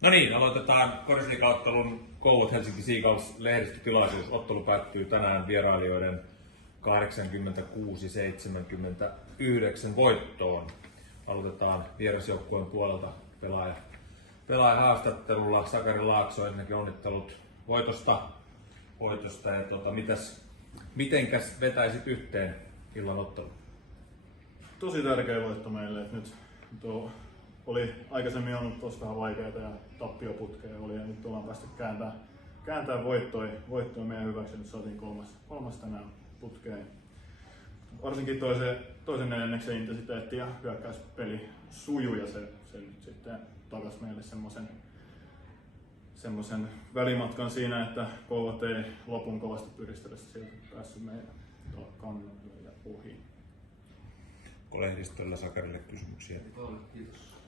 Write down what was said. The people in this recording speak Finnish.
No niin, aloitetaan Korisliigaottelun Kouvola Helsinki Seagulls lehdistötilaisuus. Ottelu päättyy tänään vierailijoiden 86-79 voittoon. Aloitetaan vierasjoukkueen puolelta pelaaja haastattelulla. Sakari Laakso, ensinnäkin onnittelut voitosta. Ja mitenkäs vetäisit yhteen illan ottelun? Tosi tärkeä voitto meille. Nyt tuo oli aikaisemmin ollut tosi vähän vaikeaa ja tappioputkeja oli, ja nyt ollaan päästy kääntää voittoja meidän hyväksi. Nyt saatiin kolmas tänään putkeen. Varsinkin toisen neljänneksen intensiteetti ja hyökkäyspeli sujuu, ja se nyt sitten takas meille semmoisen välimatkan siinä, että Kouvat ei lopun kovasti pyristelystä sieltä päässyt meidän kannalle ja ohi. Onko lehdistöllä Sakarille kysymyksiä? Kiitos.